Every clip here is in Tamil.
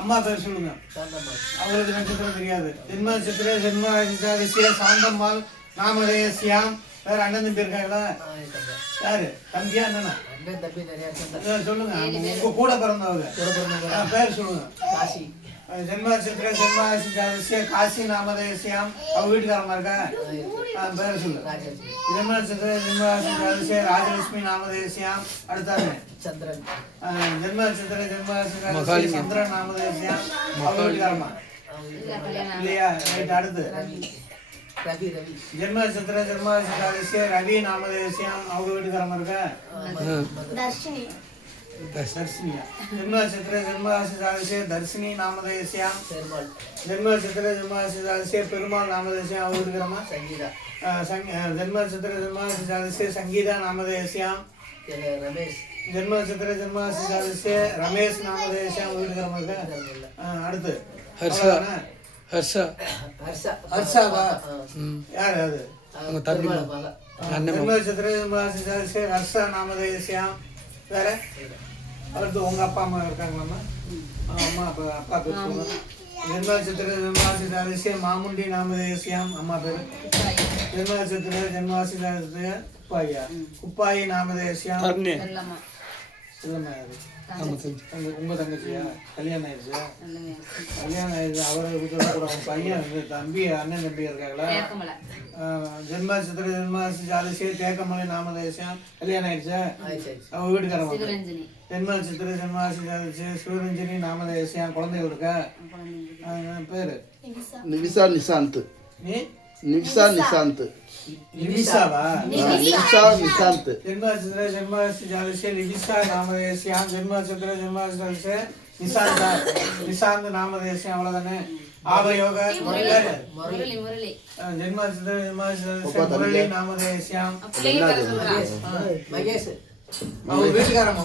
அம்மா பேர் சொல்லுங்க. அவங்களுக்கு நட்சத்திரம் தெரியாது. ஜென்ம நட்சத்திரம் ஜென்ம சாந்தம்மாள் நாமதேசியாம். வேற அண்ணன் தம்பி இருக்காங்களா? யாரு தம்பியா அண்ணனா? சொல்லுங்க. உங்க கூட பிறந்தவங்க பேர் சொல்லுங்க. ஜென்ம நட்சத்திரம் ஜென்ம காசி நாமதேசியாம். அவங்க வீட்டுக்காரமா இருக்கா? பேர் சொல்லு. ஜென்ம நட்சத்திரம் ஜென்ம ராஜலட்சுமி நாமதேசியாம். அடுத்தாரு சந்திரன். ஜென்ம நட்சத்திரம் ஜென்ம சந்திரன் நாமதேசியாம். அவங்க வீட்டுக்காரமா இல்லையா? ரைட். அடுத்து ஜென்ம நட்சத்திரம் ஜென்ம ரவி நாமதேசியாம். அவங்க வீட்டுக்காரமா இருக்கா? दर्शनिया जन्म नक्षत्र जन्मराशि दर्शिनी नामधेयस्याम जन्म नक्षत्र जन्मराशि पेरुमाल नामधेयस्याम अवरुग्रमा संगीता जन्म नक्षत्र जन्मराशि संगीता नामधेयस्याम रमेश जन्म नक्षत्र जन्मराशि रमेश नामधेयस्याम अवरुग्रमा அடுத்து ஹர்ஷா ஹர்ஷா ஹர்ஷா ஹர்ஷாவா யார் அது? நம்ம தம்பி ஜன்ம நட்சத்திர ஜன்மராशि ஹர்ஷா நாமधेयस्याम. வேற அடுத்து உங்க அப்பா அம்மா இருக்காங்களாம்மா? அம்மா அப்பா பேர் சொல்லுங்க. ஜென்ம நட்சத்திர ஜென்மராசி மாமுண்டி நாமதேசியாம். அம்மா பேரு ஜென்ம நட்சத்திர ஜென்மராசி குப்பாயா குப்பாயி நாமதேசியாம். இல்லம்மா அது உங்க தங்கச்சியா? கல்யாணம் ஆயிடுச்சா? கல்யாணம் ஆயிடுச்சு. அவரை கூட பையன் தம்பி அண்ணன் தம்பி இருக்காங்களா? ஜென்ம நட்சத்திர ஜென்மராசி தேக்கமலை நாமதேசியாம். கல்யாணம் ஆயிடுச்சா? அவங்க வீட்டுக்காரங்க. ஜென்ம நட்சத்திர ஜென்மராசி சிவரஞ்சனி நாமதேசியாம். குழந்தைகள் இருக்கா? பேரு நிவிசா நிசாந்த். நிவிசா நிசாந்த். நிவிசாவா? நிவிசா நிசாந்த். ஜென்ம நட்சத்திர ஜென்மராசி நிவிசா நாமதேசியாம். ஜென்ம நட்சத்திர ஜென்மராசி நிசாந்தா நிசாந்த் நாமதேசியாம். அவ்வளவுதானே? ஆபயோக முரளி ஜென்ம நட்சத்திர ஜென்மராசி முரளி நாமதேசியாம். மகேஷ் அவங்க வீட்டுக்காரமா?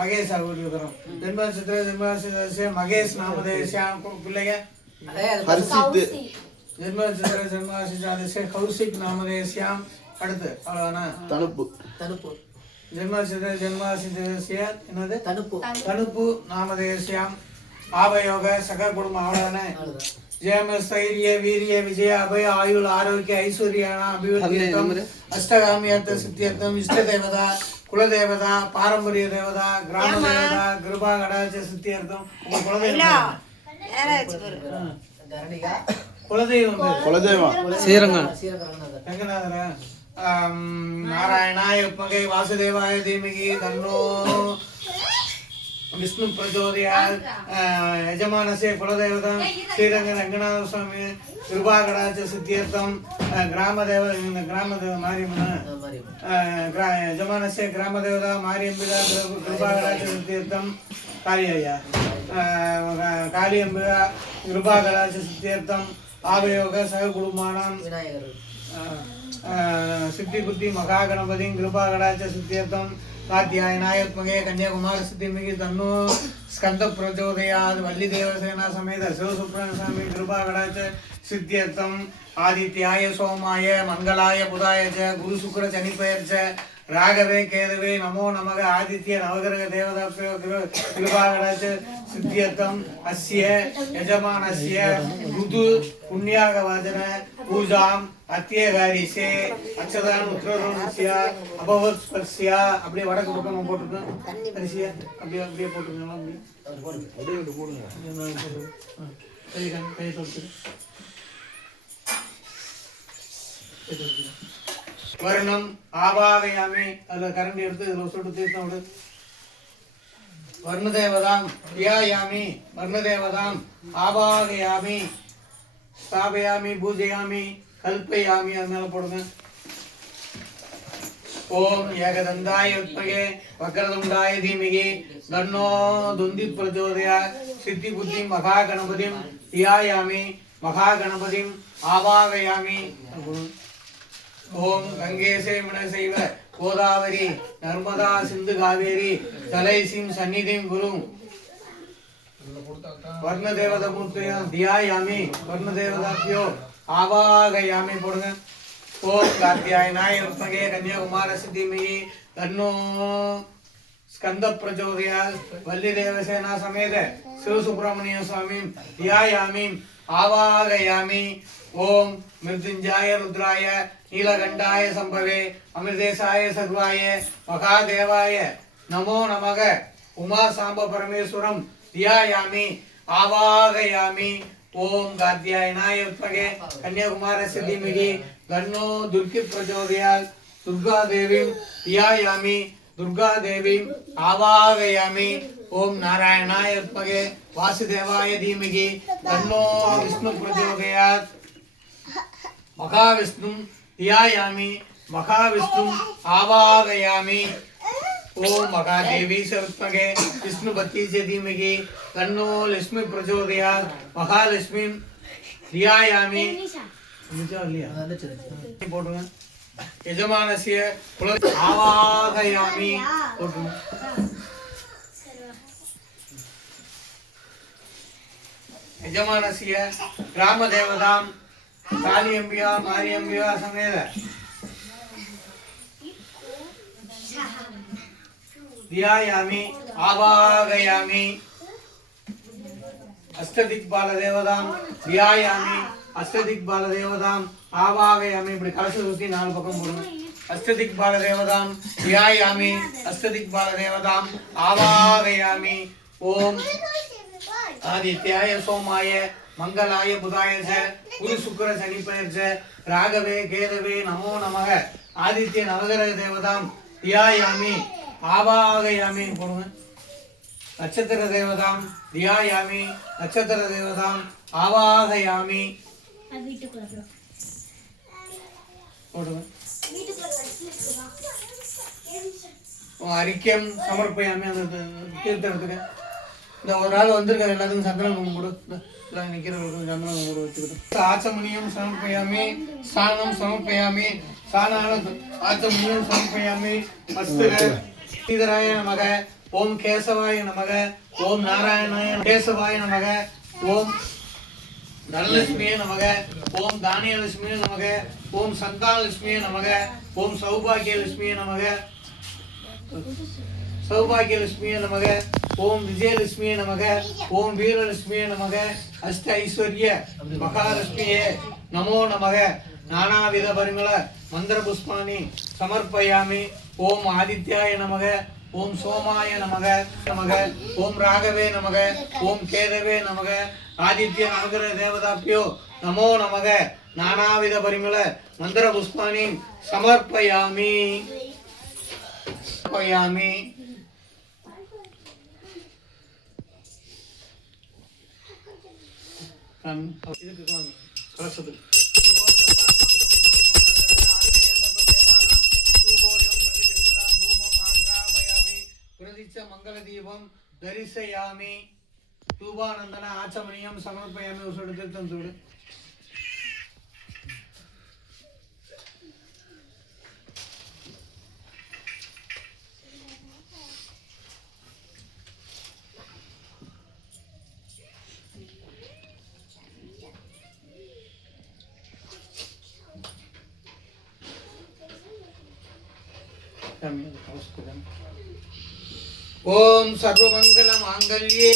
மகேஷ் அவங்க வீட்டுக்காரம். ஜென்ம நட்சத்திர ஜென்மராசி மகேஷ் நாமதேசியாம். பிள்ளைங்க ஹர்ஷித். ஜென்ம நட்சத்திர ஜென்மராசி கௌசிக் நாமதேசியாம். அடுத்து அவ்வளவுதானா? தனுப்பு தனுப்பு ஜென்ம நட்சத்திர ஜென்மராசி என்னது? தனுப்பு தனுப்பு நாமதேசியாம். ஆபயோக சக குடும்பம். அவ்வளவுதானே? ஜெயம ஸ்தைரிய வீரிய விஜய அபய ஆயுள் ஆரோக்கிய ஐஸ்வர்யான அபிவிருத்தியம் அஷ்டகாமியர்த்த சித்தியர்த்தம் இஷ்ட தேவதா குலதேவதா பாரம்பரிய தேவதா கிராம தேவதா கிருபா கடாச்ச சித்தியர்த்தம். உங்க குலதெய்வம் குலதெய்வம் ரங்கநாதரா? நாராயணாய வித்மகே வாசுதேவாய தீமகி தன்னோ விஷ்ணு பிரச்சோதயாத். யஜமானஸ்ய குலதேவதம் ஸ்ரீரங்க ரங்கநாத சுவாமி கிருபாகடாச்ச சித்தியர்த்தம். கிராமதேவ மாரியம்மனா? யஜமானஸ்ய கிராமதேவதா மாரியம்பிகா கிருபாகடாச்ச சித்தியர்த்தம். காளியா காளியம்பிகா கிருபாகடாச்ச சித்தியர்த்தம். ஆபயோக சக குடும்பானாம் சித்தி புத்தி மகாகணபதி கிருபாகடாச்ச சித்தியர்த்தம். காத்தியாயனாயத்மகே கன்னியாகுமாரி சித்திமிகி தன்னு ஸ்கந்த பிரச்சோதயாத். வள்ளி தேவசேனா சமேத சிவசுப்ரமணிய சுவாமி கிருபாகடாச்ச சித்தியர்த்தம். ஆதித்யாய சோமாய மங்களாய புதாய ச குரு சுக்கிர சனிப்பெயர்ச்ச ராகவே கேதவே நமோ நமக. ஆதித்ய நவகிரக தேவதாப்யோ கிருபாகடாச்ச சித்தியர்த்தம். அஸ்ய யஜமானஸ்ய ருது புண்ணியாக வாஜன பூஜாம் அத்தியகாரிசே அச்சதான் உத்திரரோசியா அபவத் ஸ்பர்சியா. அப்படியே வடக்கு பக்கம் போட்டுருக்கோம். அரிசியா அப்படியே அப்படியே போட்டுருக்கோம். அப்படியே போடுங்க. கை தொட்டு வர்ணம் ஆபாவையாமே. அதில் கரண்டி எடுத்து இதில் சுட்டு தீர்த்தம் விடு. வர்ணதேவதாம் தியாயாமி வர்ணதேவதாம் ஆபாகயாமி ஸ்தாபயாமி பூஜயாமி கல்பயாமி. அது மேலே போடுங்க. ஓம் ஏகதந்தாய வித்மகே வக்ரதுண்டாய தீமகி தன்னோ துந்தி பிரச்சோதயாத். சித்தி புத்தி மகாகணபதிம் தியாயாமி மகாகணபதிம் ஆபாகயாமி. ஓம் கங்கேசே மனசைவ கோதாவரி நர்மதா சிந்து காவேரி ஜலைசிம் சந்நிதிம் குரும் வர்ணதேவத மூர்த்தியம் தியாயாமி வர்ணதேவதாப்யோ ஆவாகயாமி. போடுங்க. ஓம் காத்தியாயனாய வித்மகே கன்னியாகுமாரி சித்திமிகி தன்னோ ஸ்கந்த பிரச்சோதயால் வள்ளி தேவசேனா சமேத சிவசுப்பிரமணிய சுவாமி தியாயாமி ஆவாகயாமி. ஓம் மிருத்யுஞ்சாய ருத்ராய நீலகண்டாய சம்பவே அமிர்தேசாய சர்வாய மகாதேவாய நமோ நமக. உமா சாம்ப பரமேஸ்வரம் தியாயாமி ஆவாகயாமி. ஓம் கார்த்தியாயனாய வித்மகே கன்யாகுமாரஸ்ய தீமகி தன்னோ துர்கி பிரச்சோதயால் துர்காதேவி தியாயாமி दुर्गादेवी आवाहयामि. ओम नारायणाय विद्महे वासुदेवाय धीमहि तन्नो विष्णु प्रचोदयात्. महाविष्णुं ध्यायामि महाविष्णुं आवाहयामि. ओम महादेवी च विद्महे विष्णुपत्नी च धीमहि तन्नो लक्ष्मी प्रचोदयात्. महालक्ष्मीं ध्यायामि. यजमानस्य आवाहयामि. यजमानस्य ग्रामदेवतां कालियम्बिका मारियम्बिका समेत ध्यायामि आवाहयामि. अष्टदिक्पालदेवतां ध्यायामि अष्टदिक्पालदेवतां आवाहयामि. இப்படி கலச சுத்தி நாலு பக்கம் போடுங்க. अष्टदिक्पालदेवतां ध्यायामि अष्टदिक्पालदेवतां आवाहयामि. ओम आदित्याय सोमाय मंगलाय बुधाय च गुरु शुक्र शनिपय च राघवे केतवे नमो नमः. आदित्य नवग्रह देवतां ध्यायामि आवाहयामि போடுங்க. नक्षत्र देवतां ध्यायामि नक्षत्र देवतां आवाहयामि. அறிக்கையம் சமர்ப்பயாமி. அந்த தீர்த்தத்துக்கு இந்த ஒரு நாள் வந்திருக்காரு எல்லாத்துக்கும் சந்திரன் கும்பிடு எல்லாம் நிற்கிறவர்களுக்கும் சந்திரன் கும்பிடு வச்சுக்கிட்டு ஆச்சமணியம் சமர்ப்பயாமி ஸ்நானம் சமர்ப்பயாமி ஸ்நானான ஆச்சமணியம் சமர்ப்பயாமி. அஸ்து ஸ்ரீதராய நமக. ஓம் கேசவாய நமக. ஓம் நாராயணாய கேசவாய நமக. ஓம் धनलक्ष्मी नमः. ओम धान्यलक्ष्मी नमः. ओम संतानलक्ष्मी नमः. ओम सौभाग्यलक्ष्मी नमः. सौभाग्यलक्ष्मी नमः. ओम विजयलक्ष्मी नमः. ओम वीरलक्ष्मी नमः. अष्ट ऐश्वर्य महालक्ष्मी नमो नमः. नानाविध परिमल मंत्र पुष्पाणि समर्पयामि. ओम आदित्याय नमः. ओम सोमाय नमः नमः. ओम राघवे नमः. ओम केतवे नमः. आदित्य नवग्रह देवताभ्यो नमो नमः. नानाविध परिमल मंत्र पुष्पाणि समर्पयामि. समर्पयामि. सरस्वती मंगल दीपम दर्शयामि. धूपानंदन आचमनीयम समर्पयामि. उसोड़ तीर्थम चूड़. ओम सर्वमंगल मांगल्ये